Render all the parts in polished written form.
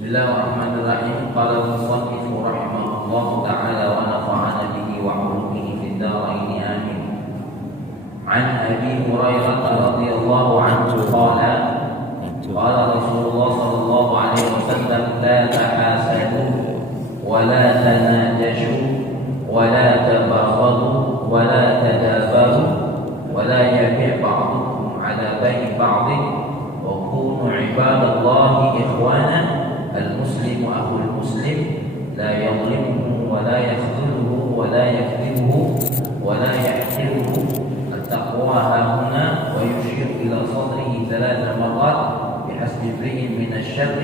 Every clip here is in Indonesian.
Bismillahirrahmanirrahim. Qala al-musannif rahimahullahu ta'ala wa nafa'ana bihi wa 'ulumihi fid dharain amin. An Abi Hurairah radhiyallahu anhu qala qala Rasulullah sallallahu alaihi wasallam la tahasadu wa la tanajashu wa la tabaghadu wa la tadabaru wa la yabi' ba'dukum 'ala bay'i ba'din wa kunu 'ibadallahi ikhwana. المسلم أخو المسلم لا يظلمه ولا يخذله ولا يكذبه ولا يحقره. التقوى هاهنا ويشير إلى صدره 3 مرات بحسب امرئ من الشر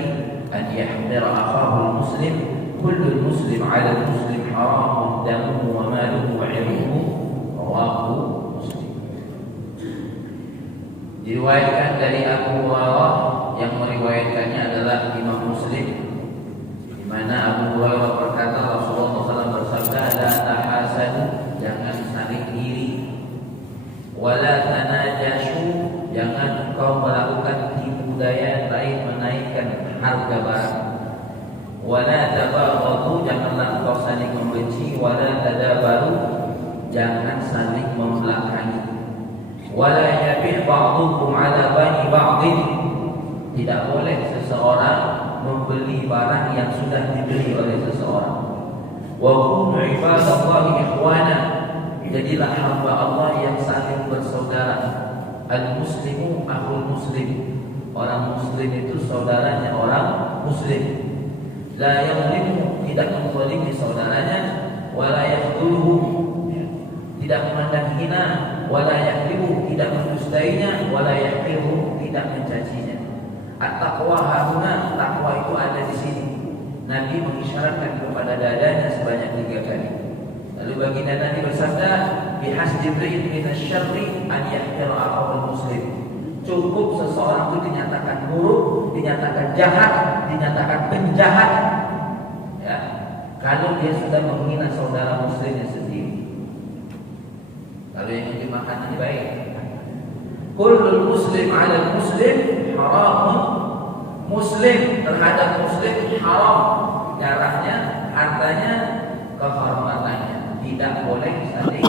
أن يحقر أخاه المسلم. كل المسلم على المسلم حرام دمه وماله وعرضه. رواه مسلم. Diriwayatkan dari Abu Hurairah, yang meriwayatkannya adalah Imam Muslim, di mana Abu Hurairah berkata Rasulullah SAW bersabda, la tahasadu, jangan saling iri, wala tanajashu, jangan engkau melakukan tipu daya lain menaikkan harga barang, wala tabaghadu, janganlah engkau saling membenci, wala tadabaru, jangan saling membelakangi, wala yabi' ba'dukum 'ala bani ba'din, tidak boleh seseorang membeli barang yang sudah dibeli oleh seseorang. Wa kunu ibadallahi ikhwana, jadilah hamba Allah yang saling bersaudara. Al-muslimu akhul muslim, orang muslim itu saudaranya orang muslim. La yadhlimu, tidak menzalimi saudaranya, wala yakhdhuluhu, tidak memandang hina, wala yakdzibu, tidak mendustainya, wala yahqiruhu, tidak mencacinya. At-taqwa hahuna, takwa itu ada di sini. Nabi mengisyaratkan kepada dadanya sebanyak 3 kali. Lalu baginda Nabi bersabda, bihasbi imri'in minasyarri an yahqira akhahul muslim. Cukup seseorang itu dinyatakan buruk, dinyatakan jahat, dinyatakan penjahat, ya, kalau dia sudah menghina saudara muslimnya sendiri. Kalau yang dimakan ini baik. Kullul muslim 'ala muslim haramun. Muslim terhadap muslim haram, darahnya, hartanya, kehormatannya. Tidak boleh saling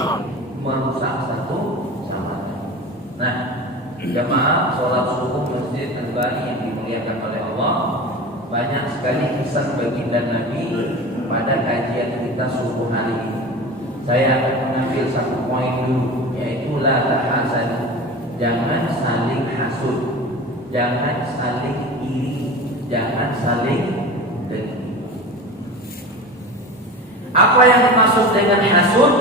merusak satu sama lain. Nah, jemaah sholat subuh Masjid Al-Bani yang dimuliakan oleh Allah, banyak sekali kisah baginda Nabi pada kajian kita subuh hari ini. Saya akan mengambil 1 poin dulu, yaitu la tahasad, jangan saling hasud, jangan saling iri, jangan saling dengki. Apa yang dimaksud dengan hasud?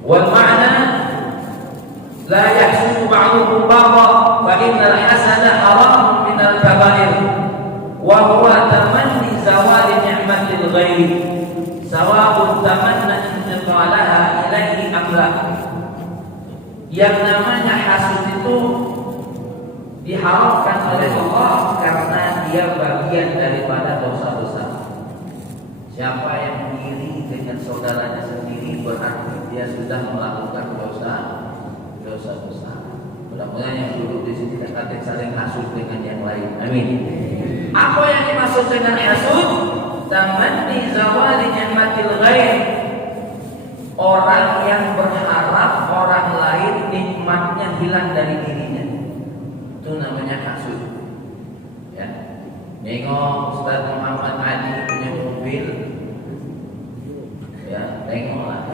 Wal ma'na la yahsudu ba'dukum ba'dha fa innal hasana minal kabair wa huwa tamanni zawali ni'matil ghairi sawa'un tamanna intiqalaha ilaihi am la. Yang namanya hasud itu diharamkan oleh Allah karena dia bagian daripada dosa besar. Siapa yang iri dengan saudaranya sendiri berarti dia sudah melakukan dosa besar. Mudah-mudahan yang duduk di sini tidak saling hasud dengan yang lain. Amin. Apa yang dimaksud dengan hasud? Tamanni zawali ni'matil ghair. Orang yang berharap orang lain nikmatnya hilang dari dirinya, itu namanya hasud. Ya, nengok Ustaz Muhammad Ali punya mobil, ya tengoklah.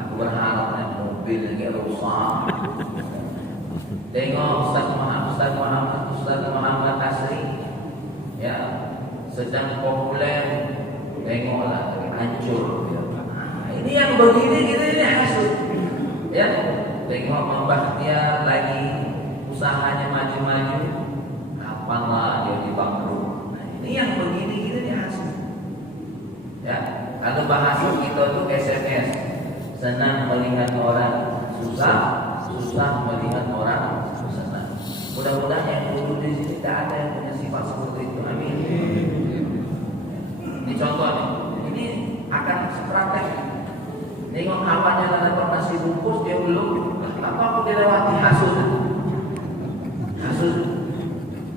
Aku berharap mobil ini rusak. Tengok Ustaz Muhammad Asri, ya sedang populer, tengoklah hancur. Ini yang begini ini hasud. Ya, tengok Mbah dia lagi usahanya maju-maju, kapanlah dia dibangkrut. Nah, ini yang begini ini hasud. Ya, kalau bahasa kita tuh SMS, senang melihat orang susah, susah melihat orang senang. Mudah-mudahan yang duduk di sini tidak ada yang punya sifat seperti itu. Amin. Ini contohnya. Ini akan praktek. Nengok kawannya ada dapat nasi bungkus dia belum, apa aku dilewati hasud?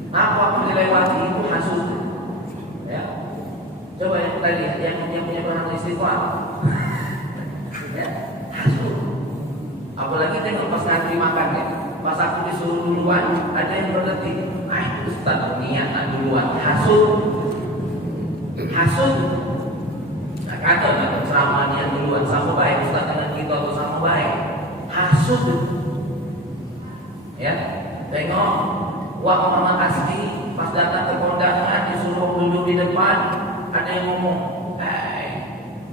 Apa aku dilewati itu hasud? Ya, coba yang tadi yang punya orang istighfar, ya hasud. Apalagi tengok pas ngantri makan ya, pas aku disuruh duluan, ada yang berhenti. Ustaz niat duluan, hasud. Kata ceramah niat duluan, sama baik Ustaz dengan kita atau sama baik. Hasud. Ya, tengok Wah Muhammad Asri pas datang ke kondangan disuruh duduk di depan, ada yang ngomong,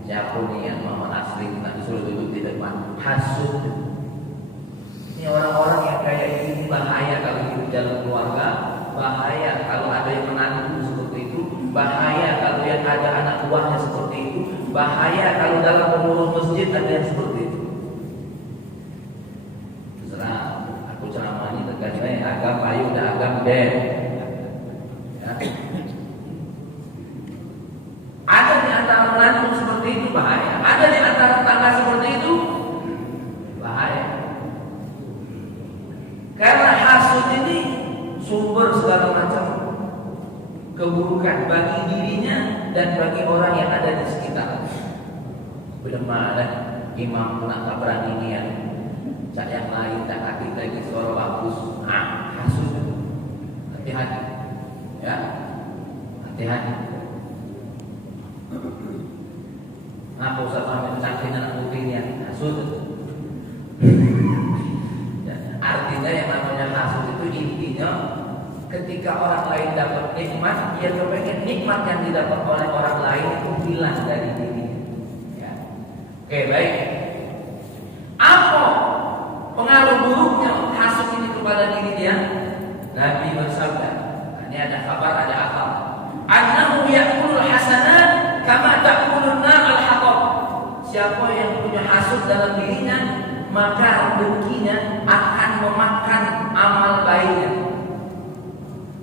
siapa nih yang Muhammad Asri tak disuruh duduk di depan? Hasud. Ini orang-orang yang kayak ini bahaya kalau hidup dalam keluarga, bahaya kalau ada yang menantu seperti itu, bahaya kalau yang ada anak buahnya seperti itu, bahaya kalau dalam pengurus masjid ada yang seperti itu. Terserah, aku ceramah ini terkait agam ayu dan agam den. Ya. Ada di antara menantu seperti itu bahaya, ada di antara tangga seperti itu bahaya. Karena hasud ini sumber segala macam keburukan bagi dirinya dan bagi orang yang ada di sekitar. Bagaimana Imam nak berani niat, yang lain tak hati lagi suara bagus, hasud. Hati-hati, ya, hati-hati. Aku sama mencapai anak putih niat hasud. Artinya yang namanya hasud itu intinya ketika orang lain dapat nikmat, dia kepengen nikmat yang didapat oleh orang lain itu hilang dari dirinya. Ya. Oke, baik. Apa pengaruh buruknya hasud ini kepada diri dia? Nabi bersabda, ini ada kabar, ada akal. Annahu ya'kulul hasanat kama ta'kulun nar al-hatab. Siapa yang punya hasud dalam dirinya, maka rezekinya akan memakan amal baiknya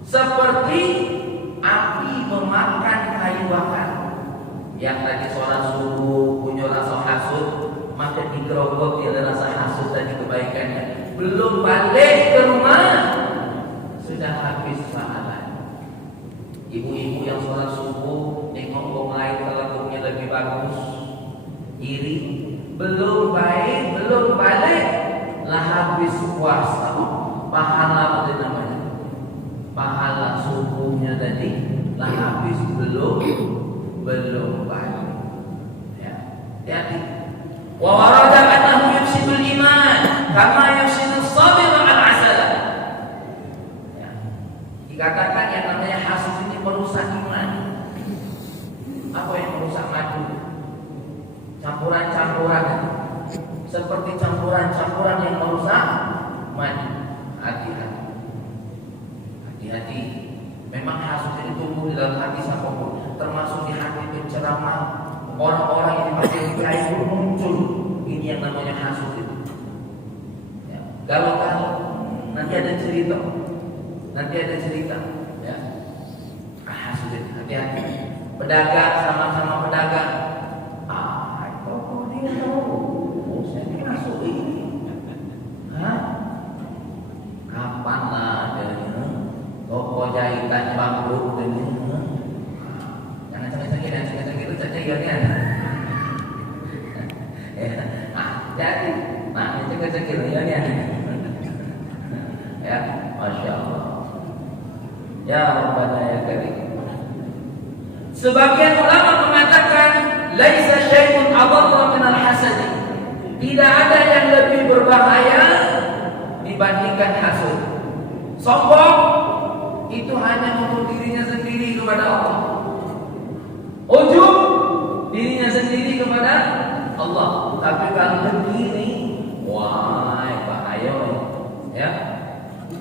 seperti api memakan kayu bakar. Yang tadi sholat subuh punya rasa hasud, maka digerogok dia ada rasa hasud tadi kebaikannya. Belum balik ke rumah sudah habis pahala. Ibu-ibu yang sholat subuh nengok orang lain telekungnya lebih bagus, iri, belum baik, belum balik, lah habis puasa. Pahala apa namanya? Pahala subuhnya tadi lah habis, belum balik. Ya, hati. Wa warada annahu yufsidul iman kama yufsidus sabir al-asala. Ya. Dikatakan yang namanya hasud ini merusak iman. Apa yang merusak madu? Campuran-campuran seperti campuran-campuran yang merusak madu. Hati-hati. Memang hasud ini tumbuh di dalam hati siapapun, termasuk di hati penceramah, orang-orang yang dipakai kiai pun muncul. Ini yang namanya hasud itu. Ya. Kalau nanti ada cerita, ya. Hasud itu, hati-hati. Pedagang sama-sama pedagang. Toko dia tahu, saya ini masuk ini. Kapan lah adanya toko jahitan bangkrut dan jangan cengeng-cengeng itu saja ianya. Jadi, cengeng-cengeng ianya. Ya, Masya Allah. Ya Rabbana ya Karim. Sebagian ulama mengatakan laisa syai'un adharra min al-hasad. Tidak ada yang lebih berbahaya dibandingkan hasud. Sombong itu hanya untuk dirinya sendiri kepada Allah. Ujub dirinya sendiri kepada Allah. Tapi kalau begini, wah bahaya ya.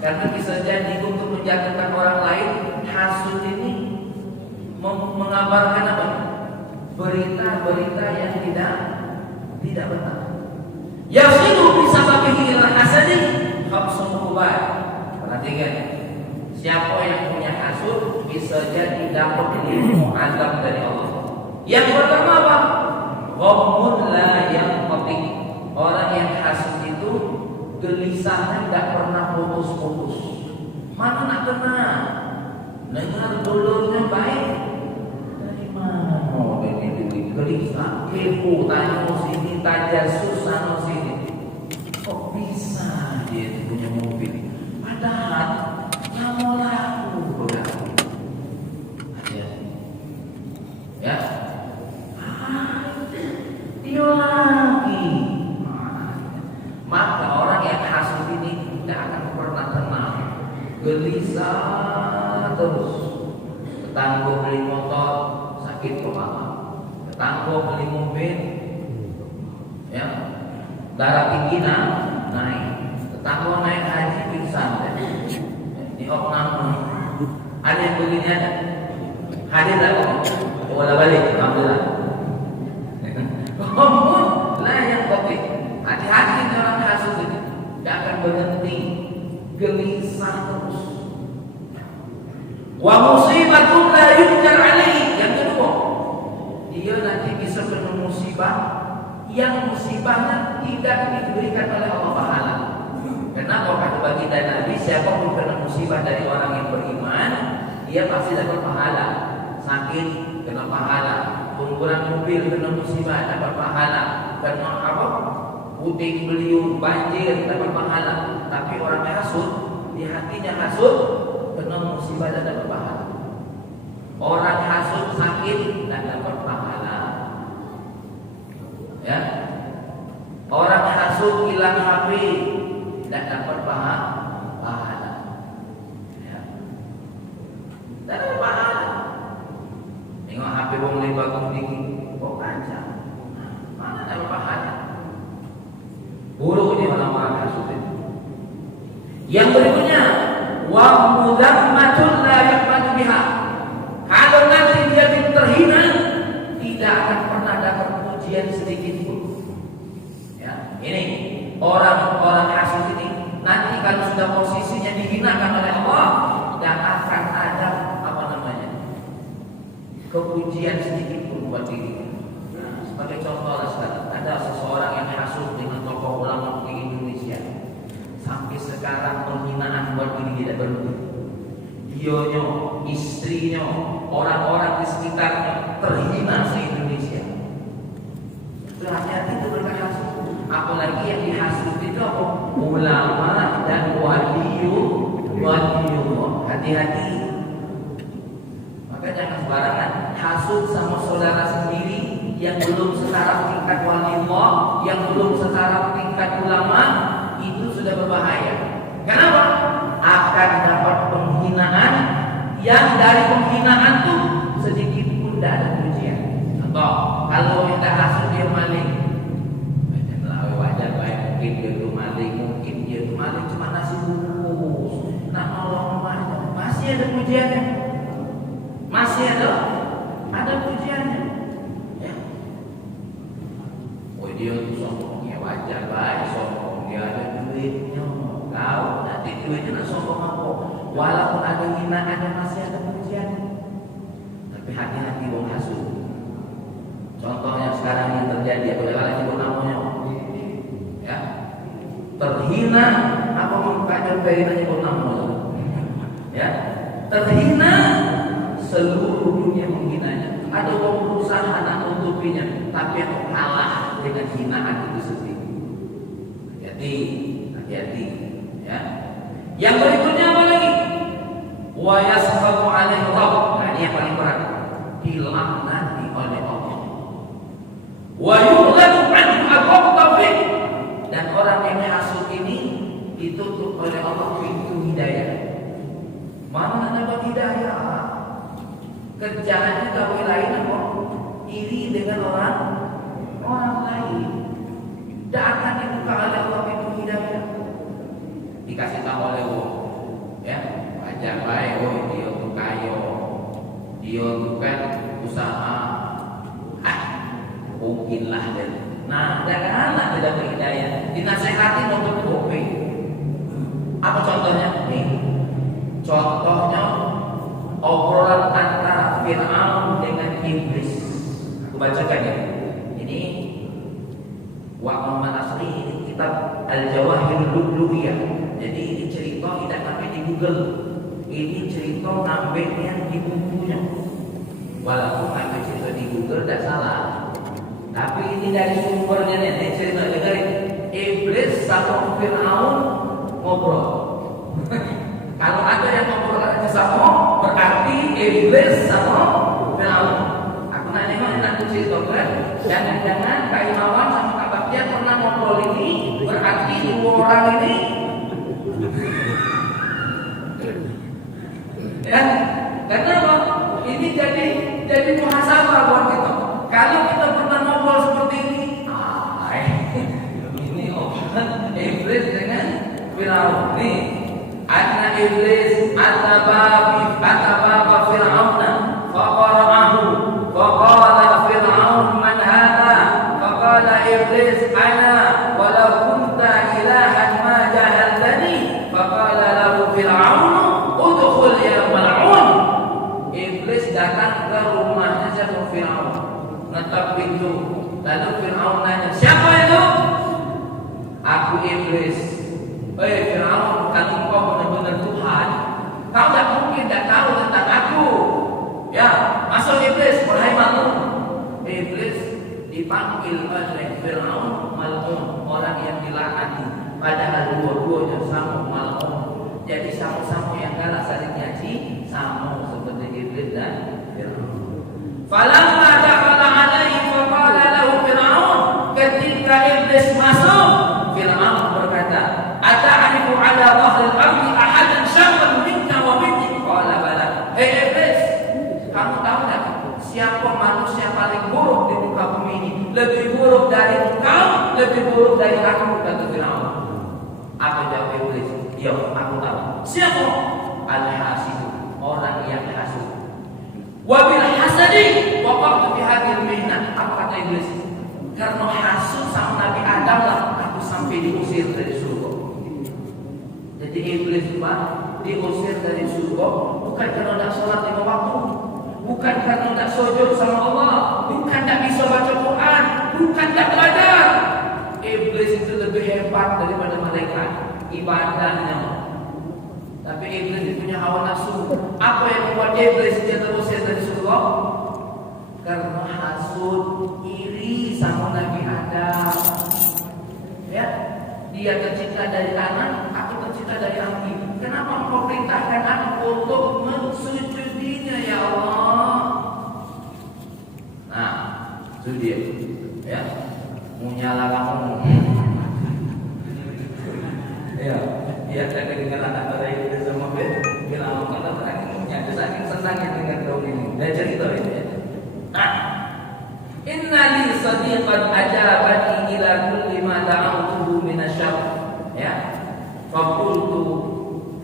Karena bisa jadi untuk menjatuhkan orang lain, hasud ini mengabarkan apa? Berita-berita yang tidak benar. Yasidu bisababihi ila hasadi khamsun ubat. Perhatikan, siapa yang punya hasud bisa jadi dapat ilmu azab dari Allah. Yang pertama apa? Ghammun la yanqati. Orang yang hasud itu gelisahnya tidak pernah putus-putus. Mana nak tenang? Dengar dulurnya baik. Dari mana? Oh, ini gelisah. Kepo tanya sini, tajasus sana sini. Kok bisa dia punya mobil? Padahal nama laku berarti. Ya. Dia lagi. Maka orang yang hasud ini tidak akan pernah tenang, gelisah terus. Tetangga beli motor sakit kepala, tetangga beli mobil, ya darah tinggi naik, tetangga naik haji pingsan, di oknam. Ada yang begini ada, hadir tak? Bola balik, alhamdulillah. Namun lah yang kopi. Hati-hati orang hasud itu tidak akan berhenti, gelisah terus. Wa musibatun la yujal alaihi. Yang kedua, dia nanti bisa kena musibah yang musibahnya tidak diberikan oleh Allah pahala. Kenapa? Kata baginda Nabi, siapa pun kena musibah dari orang yang beriman, dia pasti dapat pahala. Sakit kena pahala, tungguran mobil kena musibah dapat pahala, kena apa? Puting beliung, banjir, dapat pahala. Tapi orang hasud, di hatinya hasud, kena musibah dan dapat pahala. Orang hasud sakit dan dapat pahala. Ya, orang hasud hilang HP dan dapat pahala. Ya, dan dapat pahala. Tengok HP boleh bagus tinggi, kok kaca, mana dapat pahala? Buruk ini orang-orang hasud itu. Yang berikutnya, wa mudammatul la yaqbatu biha. Kalau nanti dia terhina, tidak akan pernah dapat pujian sedikit pun. Ya, ini orang-orang hasud ini nanti kalau sudah posisinya dihinakan oleh Allah, tidak akan ada apa namanya kepujian sedikit pun buat dirinya. Sebagai contoh sekarang, ada seseorang yang hasud dengan tokoh ulama di Indonesia. Sampai sekarang penghinaan buat diri tidak berhenti. Dionya, istrinya, orang-orang di sekitarnya terhina se Indonesia. Berhati-hati itu mereka hasud. Apalagi yang dihasud itu apa? Ulama dan waliullah. Hati-hati. Maka jangan sembarangan hasud sama saudara sendiri yang belum setara tingkat waliullah, yang belum setara tingkat ulama, itu sudah berbahaya. Kenapa? Akan dapat penghinaan yang dari penghinaan tuh sedikit pun tidak ada pujian. Contoh, kalau kita hasud dia maling, wajar baik, mungkin dia itu maling, cuma nasi bungkus, nak nolong rumahnya, masih ada pujiannya. masih ada pujiannya. Ya. Oh dia tuh sombongnya wajar baik, sombong dia ada duitnya. Kau nanti duitnya sombong apa? Walaupun ada hinaan masih ada pujian. Tapi hati-hati wong hasud. Contohnya sekarang yang terjadi, aku lagi nyebut namanya. Ya. Terhina apa mengkaji terhina nyebut namanya. Ya. Terhina seluruh dunia menghinanya. Ada orang berusaha nak menutupinya, tapi aku kalah dengan hinaan itu sendiri. Hati-hati, ya. Yang berikutnya apa lagi? Wa yasqatu 'alaihi rabb. Nah, ini yang paling berat. Dilaknati oleh Allah. Wa yughlaqu 'anhu abwab taufik. Dan orang yang hasud ini ditutup oleh Allah pintu hidayah. Mana dapat hidayah? Kerjaannya gawe lain apa? Iri dengan orang lain. Dan akan dibuka oleh Allah pintu hidayah. Dikasih tahu oleh Allah. Ya, wajar baik. Oh, dia tuh kaya, dia tuh kan usaha. Mungkinlah dan. Nah, janganlah tidak berhidayah. Dinasehati mau berkopi. Apa contohnya? Nih. Contohnya obrolan antara Fir'aun dengan iblis. Aku bacakan ya. Ini Wa Muhammad Asri, ini kitab Al-Jawahirul Lu'lu'iyah. Jadi ini cerita tidak sampai di Google. Ini cerita ngambilnya di bukunya. Walaupun ngambil cerita di Google tidak salah. Tapi ini dari sumbernya nih. Ini cerita dengerin. Iblis sama Fir'aun ngobrol. Kalau ada yang ngobrol sama, berarti iblis sama Fir'aun. Aku nanti ceritakan. Jangan-jangan Kak Imawan sama Kak Baktian pernah ngobrol ini, berarti dua orang ini. Ya, karena apa? Ini jadi muhasabah buat kita. Kalau kita pernah ngobrol seperti ini, ini obrolan iblis dengan Fir'aun. Nih, anna iblis ataba Fir'auna faqara'ahu faqala Fir'aun man hadha faqala iblis ana walau kunta ilahan ma jahaltani faqala lahu Fir'aun udkhul ya mal'un. Iblis datang ke rumahnya siapa? Fir'aun, ngetok pintu. Lalu Fir'aun nanya, siapa itu? Aku iblis. Fir'aun, kalau engkau benar-benar Tuhan, kau tak mungkin tak tahu tentang aku. Ya, masuk iblis, wahai makhluk. Iblis dipanggil oleh Fir'aun mal'un, orang yang dilaknati. Padahal dua-duanya sama mal'un. Jadi sama-sama yang kalah saling nyaci, sama seperti iblis dan Fir'aun. Falamma dakhala alaihi faqala lahu Fir'aun, ketika iblis masuk, Fir'aun berkata, ata'rifu ala dhahril ardi ahadan syarran minka wa minni? Qala bala. Hei iblis, kamu tahu tak siapa manusia paling buruk di muka bumi ini? Lebih buruk dari engkau, lebih buruk dari aku, kata Fir'aun. Apa jawab iblis? Ya, aku tahu. Siapa? Al-hasid, orang yang hasud. Wa bil hasadi waqa'tu fi hadhihi al-mihnah. Apa kata iblis? Karena hasud sama Nabi Adam lah aku sampai diusir dari surga. Jadi iblis diusir dari surga bukan karena tidak sholat 5 waktu, bukan karena tidak sujud sama Allah, bukan tidak bisa baca Quran, bukan tidak belajar. Iblis itu lebih hebat daripada malaikat ibadahnya. Tapi iblis punya hawa nafsu. Apa yang membuat iblis dia terusir dari surga? Karena hasud, iri sama Nabi Adam. Ya, dia tercipta dari tanah, aku tercipta dari api. Kenapa engkau perintahkan aku untuk mensujudinya ya Allah? Nah, itu dia. Ya, mau nyala kamu. Ya, dia tadi dengan anak terakhir kita semua bilang kalau terakhir punya saking senangnya dengan kaum ini. Dan cerita ini. Inna li sadiqan ajabani ila kulli ma da'awtuhu min asy-syarr. Ya. Fa qultu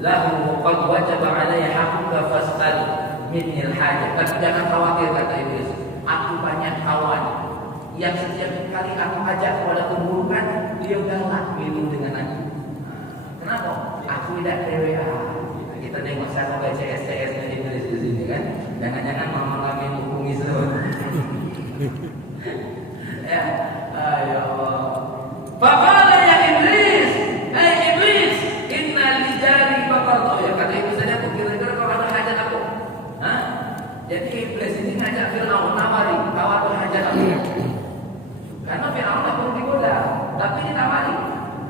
lahu qad wajaba 'alayya haqquka fas'al. minil hajat. Tapi jangan khawatir, kata Iblis. Aku banyak kawan yang setiap kali aku ajak kepada keburukan, dia galak minum dengan aku. Kenapa? Aku tidak TWA. Kita nengok siapa baca STS yang Iblis di sini kan. Jangan-jangan mama kami menghubungi semua. Ya, ya Allah. Faqala ya Iblis, hai Iblis, inna li jari baqarah. Ya kata Iblis saja, aku kira-kira kau ada hajat aku. Hah? Jadi Iblis ini ngajak Fir'aun nawari, kau ada hajat aku. Karena Fir'aun tak perlu digoda, tapi dia nawari,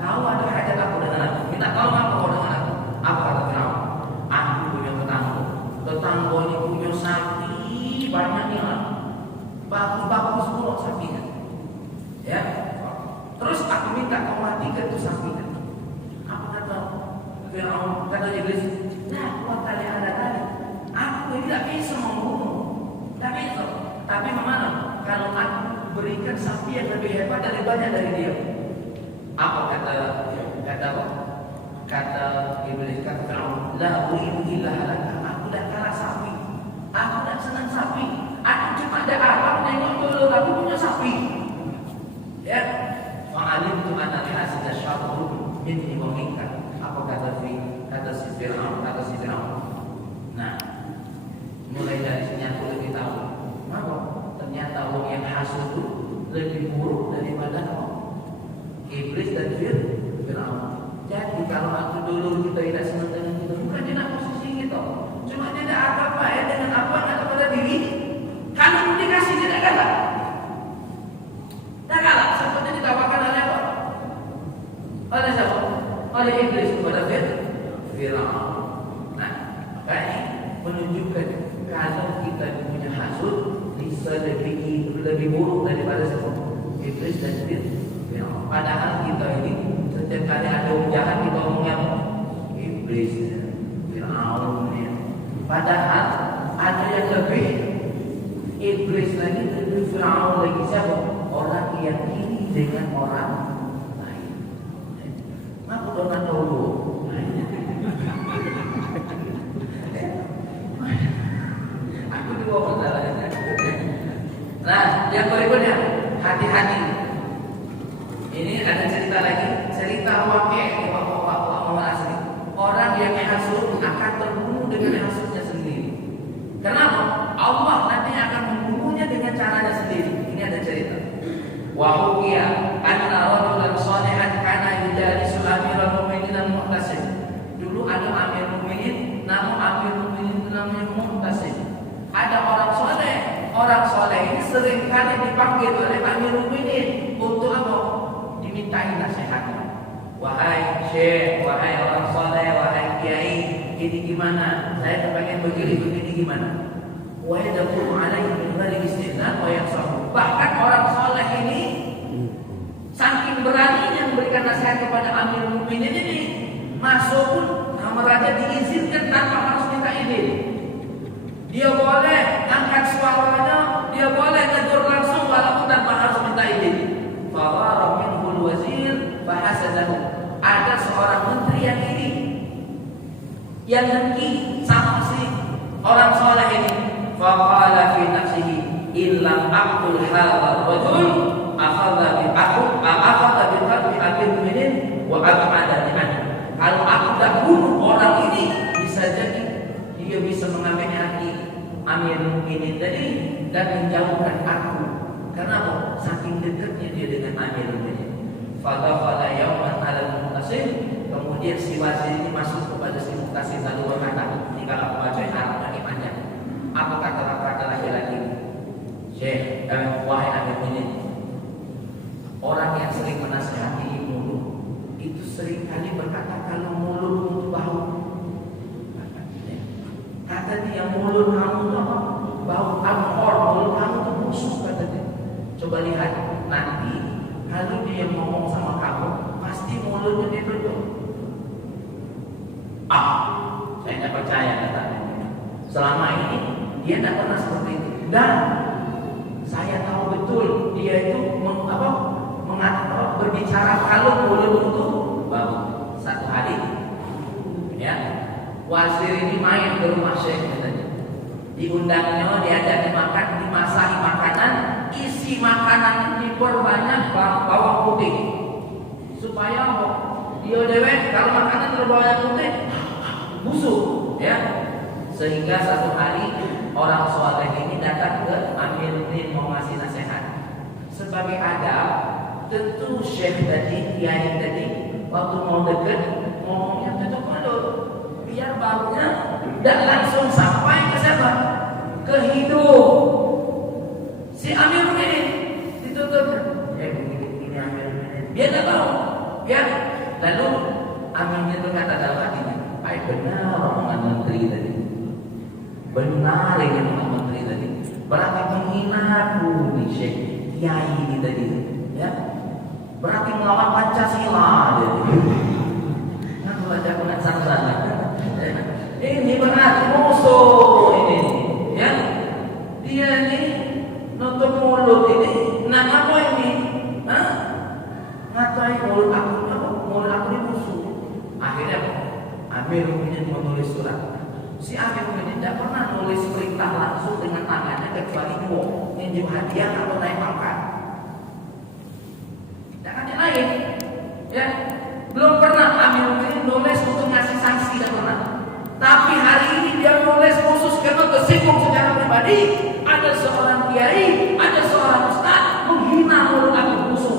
kau ada hajat aku dengan aku. Minta tolong apa kau dengan aku? Apa kata Fir'aun? Aku punya tetangga ini punya sapi banyaknya, bagus-bagus pula sapinya. Ya. Terus aku minta kau matikan tu sapinya. Apa kata Fir'aun? Kata Iblis, nah kau tadi ada tadi. Aku tidak bisa membunuh, tak bisa. Tapi mana? Kalau aku berikan sapi yang lebih hebat dari banyak dari dia. Apa kata apa? Kata Iblis, kata Fir'aun, la uridu illa halaka. Aku dah kalah sapi. Aku dah senang sapi. Aku cuma ada alam nengok dulu aku punya sapi. Ya. Fa'alim tu anna hasida syarrun minni wa minka. Apa kata si Fir'aun? Nah, mulai dari sini aku lebih tahu. Kenapa? Ternyata orang yang hasud itu lebih buruk daripada Iblis dan Fir'aun. Jadi kalau aku dulu kita tidak senang dengan kita, bukan dia nak posisi kita, cuma dia tidak akan baik dengan apa yang ada pada diri. Kalau dikasih dia tidak kalah. Tak kalah. Seperti ditawarkan oleh apa? Oleh siapa? Oleh Iblis kepada Fir'aun. Nah, makanya menunjukkan kalau kita punya hasud bisa lebih buruk daripada semua Iblis dan Fir'aun. Padahal kita ini setiap kali ada orang jahat kita omongnya Iblis, Fir'aun. Padahal ada yang lebih Iblis lagi, lebih Fir'aun lagi. Siapa? Orang yang iri dengan orang lain. Maka orang tahu. Aku juga masalahnya. Nah, yang berikutnya, hati-hati. Ini ada cerita lagi, cerita wakil orang asli. Orang yang hasud akan terbunuh dengan hasudnya sendiri. Kenapa? Allah nanti akan membunuhnya dengan caranya sendiri. Ini ada cerita. Wa hukiya anna rajulan shalihan kana yujalisu amiral mu'minin al-mu'tasim. Dulu ada amir mukminin, nama amir mukminin itu namanya Mu'tasim. Ada orang soleh. Orang soleh ini sering kali dipanggil oleh amir mukminin untuk apa? Dimintai nasihatnya. Wahai syekh, wahai orang soleh, wahai kiai, ini gimana? Saya pengen begini gimana? Wa yadkhulu alaihi min ghairi istidnan wa yansahu. Bahkan orang soleh ini saking beraninya memberikan nasihat kepada amir mukminin ini, masuk pun kamar raja diizinkan tanpa harus minta izin. Dia boleh angkat suaranya, dia boleh tegur langsung walaupun tanpa harus minta izin. Fawara minhul wazir fahasadahu. Ada seorang menteri yang ini, yang dengki sama si orang soleh ini. Faqala fi nafsihi illam aqul hadha rajul akhadha bi qalbi amir mu'minin wa ab'adani anhu. Kalau aku tak bunuh orang ini, bisa jadi dia bisa mengambil hati amir mu'minin tadi dan menjauhkan aku. Kenapa? Saking dekatnya dia dengan amir mu'minin. Fadakhala yawman 'ala al-mu'tasim. Kemudian si wazir ini masuk kepada si Mu'tasim lalu berkata, ini kalau aku baca Arab lagi panjang. Apa kata laki-laki? Syekh, wahai amir mu'minin, orang yang sering menasihati mulut itu sering kali berkata kalau mulut itu bau. Kata dia, mulut kamu itu apa? Bau amor, mulut kamu itu busuk, kata dia. Coba lihat nanti kalau dia ngomong sama kamu, pasti mulutnya dia tutup. Saya tidak percaya katanya. Selama ini dia tidak pernah seperti itu. Dan saya tahu betul dia itu berbicara kalau mulut itu bau. Satu hari, ya, wazir ini main ke rumah Syekh katanya. Diundangnya, diajak makan, dimasahi makanan, isi makanan diperbanyak bawang putih supaya dia dewek kalau makanan terbanyak putih busuk, ya. Sehingga satu hari orang soleh ini datang ke Amiruddin mau ngasih nasihat. Sebagai adab, tentu syekh tadi, kiai tadi, waktu mau deket ngomongnya tutup mulut, biar baunya tidak langsung sampai ke siapa? Ke hidung. Si Amiruddin ditutup. Ini Amiruddin. Biar tidak bau. Ya. Lalu Amiruddin itu kata dalam hatinya, "Ay, benar omongan menteri tadi. Benar ini omongan menteri tadi. Berarti menghina aku nih syekh kiai ini tadi, ya. Berarti melawan Pancasila dia. Nah, baca dengan sana. Ini berarti musuh ini, ya. Dia ini nutup mulut ini. Nah, apa ini? Hah? Ngatain mulut aku ini musuh. Akhirnya Amiruddin menulis surat. Si Amiruddin tidak pernah nulis perintah langsung dengan tangannya kecuali dua, nunjuk hadiah atau naik pangkat. Tidak ada lain, ya. Belum pernah Amiruddin nulis untuk ngasih sanksi, tidak pernah. Tapi hari ini dia nulis khusus karena tersinggung secara pribadi. Ada seorang kiai, ada seorang ustaz menghina mulut aku musuh.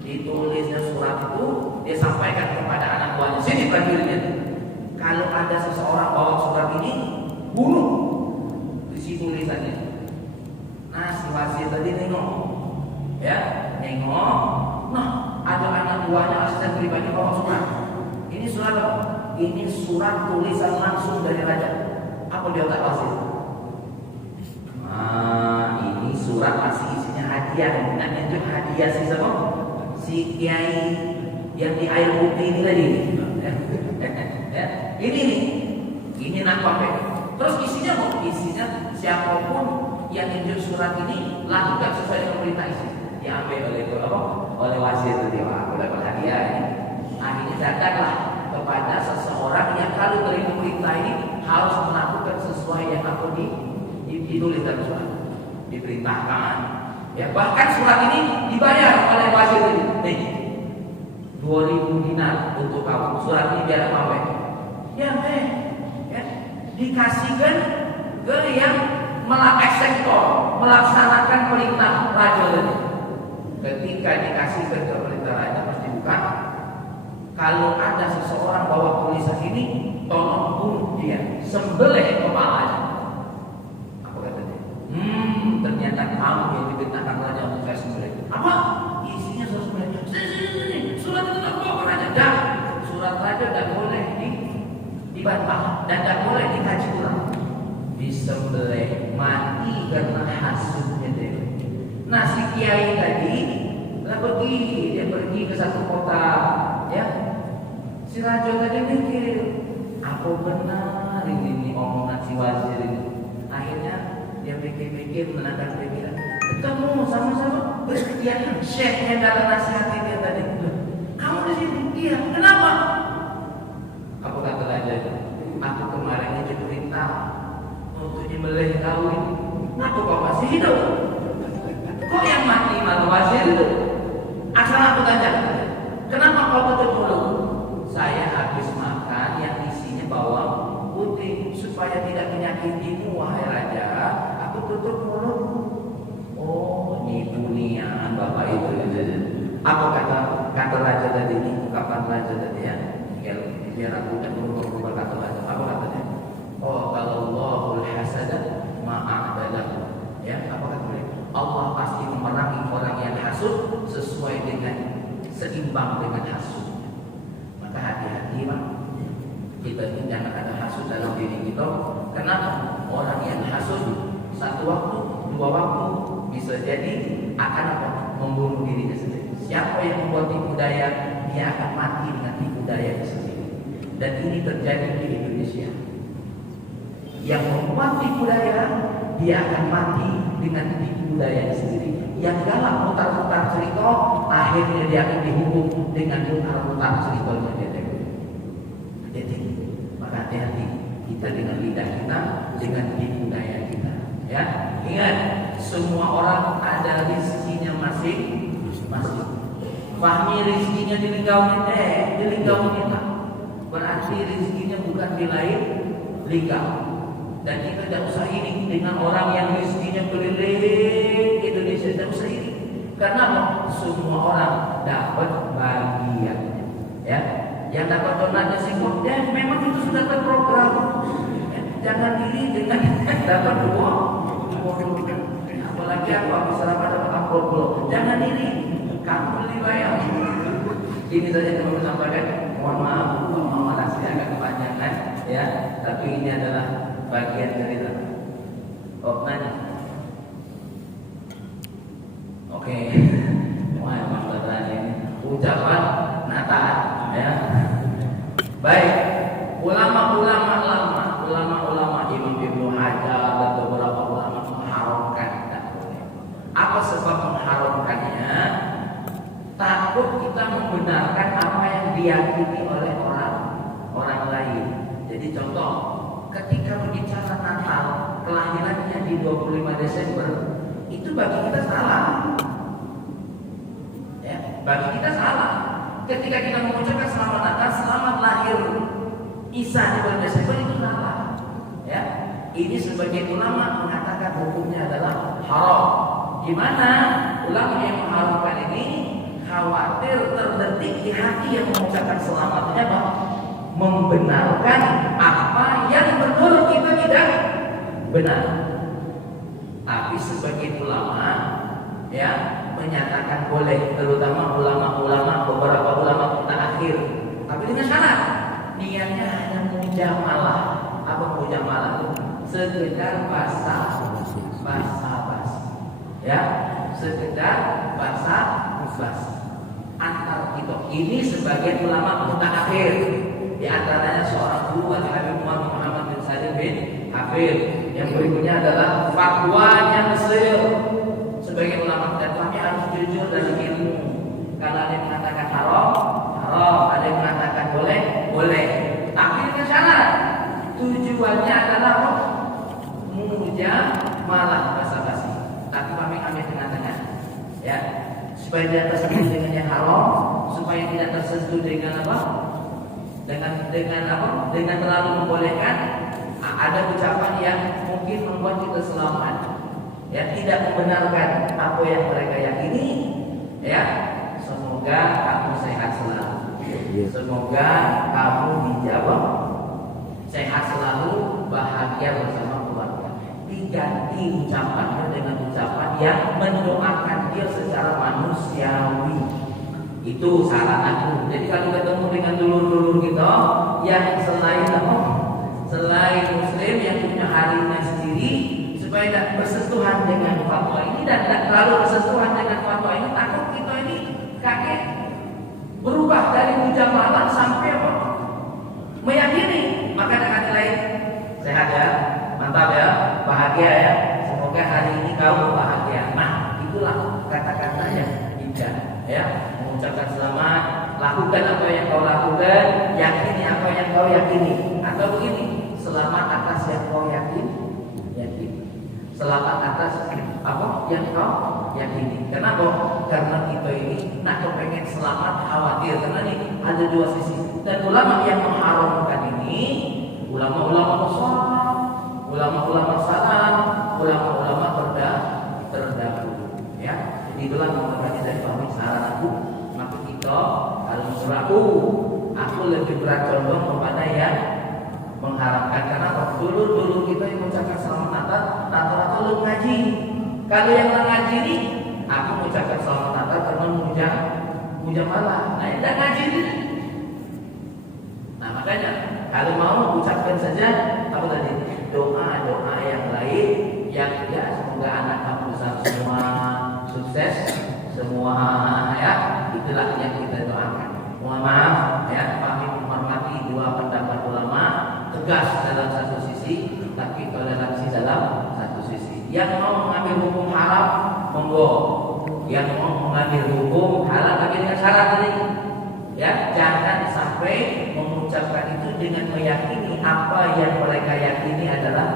Ditulisnya surat itu, dia sampaikan kepada anak buahnya. Sini prajuritnya. Kalau ada seseorang bawa surat ini, bunuh. Di situ tulisannya. Nah, si wazir tadi nengok, ya, nengok. Nah, ada anak buahnya asisten pribadi bawa surat. Ini surat apa? Ini surat tulisan langsung dari raja. Apa dia tak wazir? Nah, ini surat masih isinya hadiah. Nah, itu hadiah si siapa? Si kiai yang di air putih ini tadi. Ya, ini nak pakai. Terus isinya mau isinya siapapun yang injil surat ini lakukan sesuai dengan perintah isi. Diambil oleh wazir itu dia, aku dapat hadiah ini. Akhirnya datanglah kepada seseorang yang kalau terima perintah ini harus melakukan sesuai yang aku ditulis dalam surat. Diperintahkan. Ya, bahkan surat ini dibayar oleh wazir ini. Nih, 2.000 dinar untuk kamu. Surat ini biar apa? Ya, dikasihkan ke yang melaksanakan perintah raja tadi. Ketika dikasihkan ke perintah raja pasti bukan. Kalau ada seseorang bawa tulisan ini, tolong bunuh dia, sembelih kepalanya. Apa kata dia? Ternyata kamu yang diperintahkan raja untuk saya sembelih. Apa? Isinya surat sembelih. Sini, surat itu tak bawa raja. Dan surat raja tidak boleh dibantah dan tidak boleh dikaji ulang. Disembelih, mati karena hasutnya dia. Nah, si kiai tadi dia pergi ke satu kota, ya. Si raja tadi mikir, apa benar ini omongan si wazir ini? Akhirnya dia pikir-pikir, menangkan pikiran. Kamu sama-sama bersedia syekhnya dalam nasihat dia tadi. Kamu di sini? Iya. Kenapa? Apa kata raja? Aku kemarin itu perintah untuk nyembelih kau ini. Aku kok masih hidup? Kok yang mati malah wazir itu? Asal aku tanya, kenapa kau tutup mulut? Saya habis makan yang isinya bawang putih supaya tidak menyakitimu wahai raja. Aku tutup mulut. Oh, nipu nian bapak itu. Apa kata raja tadi? Ungkapan raja tadi ya? Biar aku tidak berubah kata raja. Apa katanya? Oh, kalau Allahul hasada ma'adalahu. Ya, apa katanya? Allah pasti memerangi orang yang hasud sesuai dengan seimbang dengan hasud. Maka hati-hati, Pak. Kita ini jangan ada hasud dalam diri kita. Kenapa? Orang yang hasud satu waktu, dua waktu bisa jadi akan apa? Membunuh dirinya sendiri. Siapa yang membuat tipu daya, dia akan mati dengan tipu daya sendiri. Dan ini terjadi di Indonesia. Yang membuat tipu daya, dia akan mati dengan tipu daya sendiri. Yang dalam mutar-mutar cerita, akhirnya dia akan dihukum dengan mutar-mutar ceritanya dia. Jadi, maka hati-hati. kita dengan lidah kita, dengan budaya kita. Ya, ingat semua orang ada rezekinya masing-masing. Fahmi rezekinya di linggauan kita. Berarti rezekinya bukan di lain linggau. Dan kita tidak usah iri dengan orang yang rezekinya keliling Indonesia, tidak usah iri. Karena semua orang dapat bagiannya. Ya, yang dapat donatnya singkong, ya memang itu sudah terprogram. Ya, jangan iri dengan dapat uang. Apalagi aku habis sarapan dapat amplop. Jangan iri, kamu beli bayar. Ini saja yang mau sampaikan. Mohon maaf, nasi agak kepanjangan, ya. Tapi ini adalah bagian dari itu. Oh, nanya. Oke. Wah, emang ini ucapan Natal, ya. Baik. Ulama-ulama Imam Ibnu Hajar dan beberapa ulama mengharamkan. Apa sebab mengharamkannya? Takut kita membenarkan apa yang diyakini oleh orang lain. Jadi contoh, ketika berbicara Natal, kelahirannya di 25 Desember, itu bagi kita salah. Ya, bagi kita salah. Ketika kita mengucapkan selamat Natal, selamat lahir Isa di bulan Desember, itu salah. Ya, ini sebagai ulama mengatakan hukumnya adalah haram. Gimana ulama yang mengharamkan ini? Khawatir terdetik di hati yang mengucapkan selamatnya, Pak, membenarkan apa yang menurut kita tidak benar. Tapi sebagai ulama, ya, menyatakan boleh, terutama ulama-ulama, beberapa ulama kita akhir. Tapi dengan syarat, niatnya hanya mujamalah. Apa mujamalah? Sekedar basa-basi. Ya, sekedar basa-basi. Antar kita. Ini sebagai ulama mutaakhir. Di antaranya seorang guru Habib Muhammad bin Salim bin Hafid. Yang berikutnya adalah fatwanya Mesir. Sebagai ulama, dan kami harus jujur dalam ilmu. Kalau ada yang mengatakan haram, ada yang mengatakan boleh. Tapi dengan syarat. Tujuannya adalah mujamalah basa-basi. Tapi kami ambil tengah-tengah. Ya. Supaya tidak tersentuh dengan yang haram, supaya tidak tersentuh dengan apa? Dengan terlalu membolehkan. Ada ucapan yang mungkin membuat kita selamat. Ya, tidak membenarkan apa yang mereka yakini. Ya, semoga kamu sehat selalu. Semoga kamu dijawab sehat selalu, bahagia bersama keluarga. Diganti ucapannya dengan ucapan yang mendoakan dia secara manusiawi. Itu saran aku. Jadi kalau ketemu dengan dulur-dulur kita yang selain Muslim, yang punya harinya sendiri, supaya tidak bersentuhan dengan fatwa ini dan tidak terlalu bersentuhan dengan fatwa ini, takut kita ini kaget berubah dari mujamalah sampai meyakini. Maka dengan lain, sehat ya, mantap ya, bahagia ya, semoga hari ini kau bahagia. Nah, itulah kata-kata yang indah ya. Mengucapkan selamat, lakukan apa yang kau lakukan, yakini apa yang kau yakini. Atau begini, selamat atas yang kau yakini. Selamat atas apa yang kau yakini. Kenapa? Karena kita ini nak kepengen selamat, khawatir. Karena ini ada dua sisi. Dan ulama yang mengharamkan ini, ulama-ulama besar, ulama-ulama salam, ulama-ulama terdahulu. Ya, jadi itulah makanya dari kami saran aku. Maka kita harus berlaku. Aku lebih berat condong kepada yang mengharapkan. Karena dulu kita yang mengucapkan selamat Natal, rata-rata lu ngaji. Kalau yang ngaji ini, aku mengucapkan selamat Natal karena mujamalah. Nah, yang ngaji ini. Nah, makanya kalau mau ucapkan saja apa tadi, doa yang lain yang ya semoga anak kamu besar semua sukses semua ya, itulah yang kita doakan. Mohon maaf ya, kami menghormati dua pendapat ulama, tegas dalam satu sisi, tapi toleransi dalam satu sisi. Yang mau mengambil hukum haram monggo, yang mau mengambil hukum halal tapi dengan syarat ini ya, jangan sampai mengucapkan itu dengan meyakini apa yang mereka yakini adalah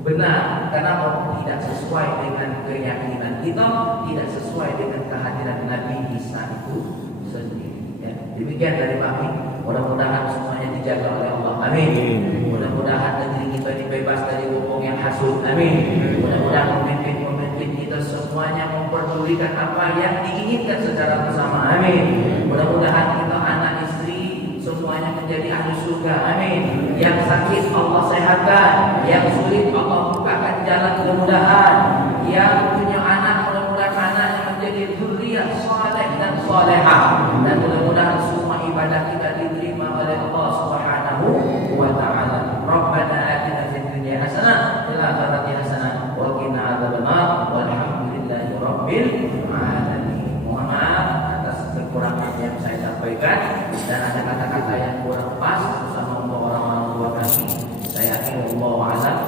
benar, karena tidak sesuai dengan keyakinan kita, tidak sesuai dengan kehadiran Nabi Isa itu sendiri. Ya. Demikian dari kami. Mudah-mudahan semuanya dijaga oleh Allah. Amin. Mudah-mudahan negeri kita dibebas dari omong yang hasud. Amin. Mudah-mudahan pemimpin-pemimpin kita semuanya memperdulikan apa yang diinginkan secara bersama. Amin. Mudah-mudahan kita anak istri semuanya menjadi ahli surga. Amin. Yang sakit Allah sehatkan, yang sulit Allah bukakan jalan kemudahan. Yang punya anak mudah-mudahan anaknya menjadi dzurriyyah saleh dan salehah. Dan mudah-mudahan semua ibadah kita diterima oleh Allah Subhanahu wa taala. Rabbana atina fid dunya hasanah wa fil akhirati hasanah wa qina adzabannar. Walhamdulillahi rabbil alamin. Mohon maaf atas kekurangan yang saya sampaikan dan ada kata-kata yang kurang pas bersama orang-orang tua kami. Saya akhiri wallahu a'lam.